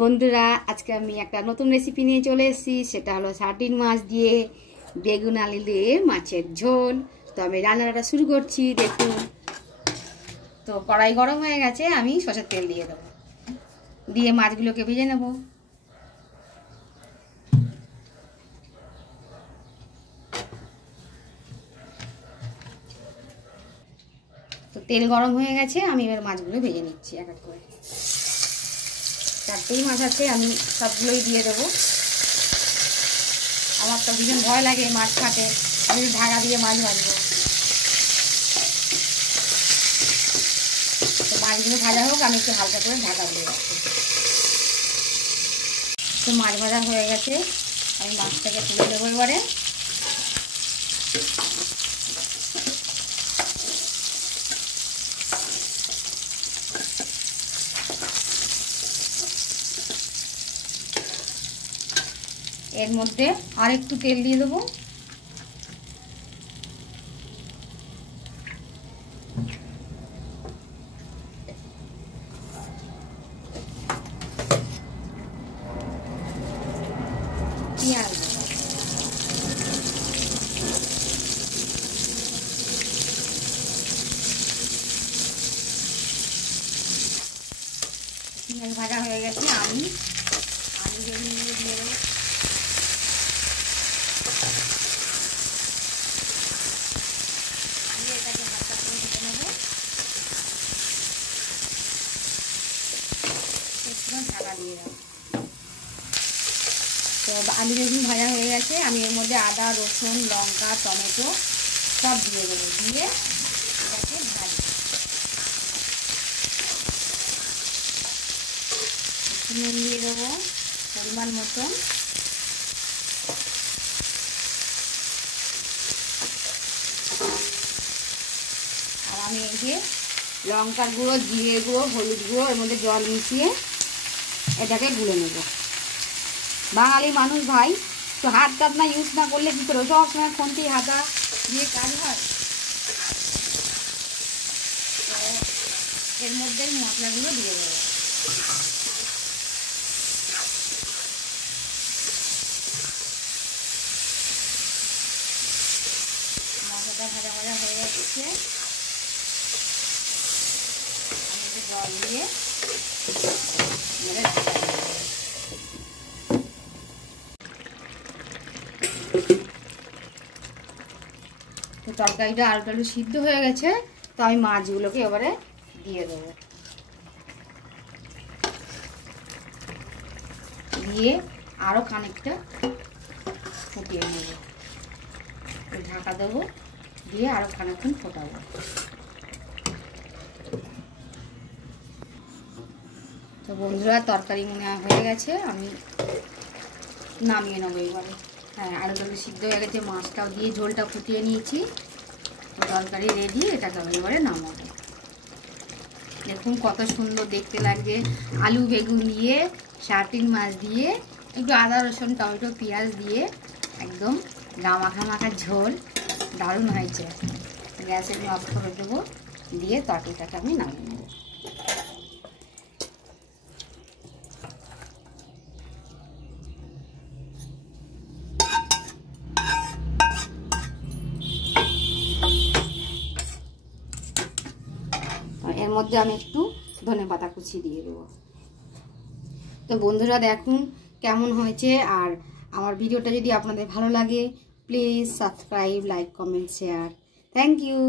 বন্ধুরা আজকে আমি একটা নতুন রেসিপি নিয়ে চলে এসেছি। সেটা হলো সার্টিন মাছ দিয়ে বেগুন আলু দিয়ে মাছের ঝোল। তো আমি রান্নাটা শুরু করছি, দেখুন। তো কড়াই গরম হয়ে গেছে, আমি সরষের তেল দিয়ে দেবো, দিয়ে মাছগুলোকে ভেজে নেব। তো তেল গরম হয়ে গেছে, আমি এবার মাছগুলো ভেজে নিচ্ছি এক এক করে। চারটেই মাছ আছে, আমি সবগুলোই দিয়ে দেবো। আমার তো ভীষণ ভয় লাগে মাছ কাটে, আমি ঢাকা দিয়ে মাছ ভাজবো। তো মাছগুলো ভাজা হোক, আমি একটু হালকা করে ঢাকা দিয়ে রাখছি। তো মাছ ভাজা হয়ে গেছে, আমি মাছটাকে তুলে দেবো এবারে। এর মধ্যে আর একটু তেল দিয়ে দেবো। পেঁয়াজ ভাজা হয়ে গেছে, আমি আলু বেগুনগুলো দিয়ে দেবো। আমি এটাকে হালকা করে ভেজে নেবো, একটু ঢাকা দিয়ে দেবো। তো আলু বেগুন ভাজা হয়ে গেছে, আমি এর মধ্যে আদা রসুন লঙ্কা টমেটো সব দিয়ে দেবো, দিয়ে এটাকে ভাজি। নুন দিয়ে দেবো পরিমাণ মতন, আর আমি এই যে লঙ্কার গুঁড়ো জিরে গুঁড়ো হলুদ গুঁড়ো এর মধ্যে জল মিশিয়ে এটাকে গুলে নেব। বাঙালি মানুষ ভাই, তো হাত কাটনা ইউজ না করলে কী করে, সবসময় খুন্তি হাতা দিয়ে কাজ হয়। তো এর মধ্যে মশলাগুলো দিয়ে দেবো। মশলাটা ভাজা ভাজা হয়ে যাচ্ছে, আমি একটু জল দিয়ে তো তরকারিটা আলু সিদ্ধ হয়ে গেছে। তো আমি মাছগুলোকে এবারে দিয়ে দেবো, দিয়ে আরও খানিকটা ফুটিয়ে নেব। ঢাকা দেবো, দিয়ে আরও খানিকক্ষণ ফোটাবো। তো বন্ধুরা তরকারি মনে হয়ে গেছে, আমি নামিয়ে নেবো এবারে। হ্যাঁ, আলু সিদ্ধ হয়ে গেছে, মাছটাও দিয়ে ঝোলটা ফুটিয়ে নিয়েছি। তরকারি রেডি, এটাকে আমি এবারে নামাবো। দেখুন কত সুন্দর দেখতে লাগছে, আলু বেগুন দিয়ে সার্টিন মাছ দিয়ে একটু আদা রসুন টমেটো পেঁয়াজ দিয়ে একদম মাখা মাখা ঝোল, দারুণ হয়েছে। গ্যাসে আমি অফ করে দেবো, দিয়ে তরকারিটাকে আমি নামিয়ে নেব। এর মধ্যে আমি একটু ধনেপাতা কুচি দিয়ে দেবো। তো বন্ধুরা দেখুন কেমন হয়েছে, আর আমার ভিডিওটা যদি আপনাদের ভালো লাগে please subscribe like comment share. Thank you.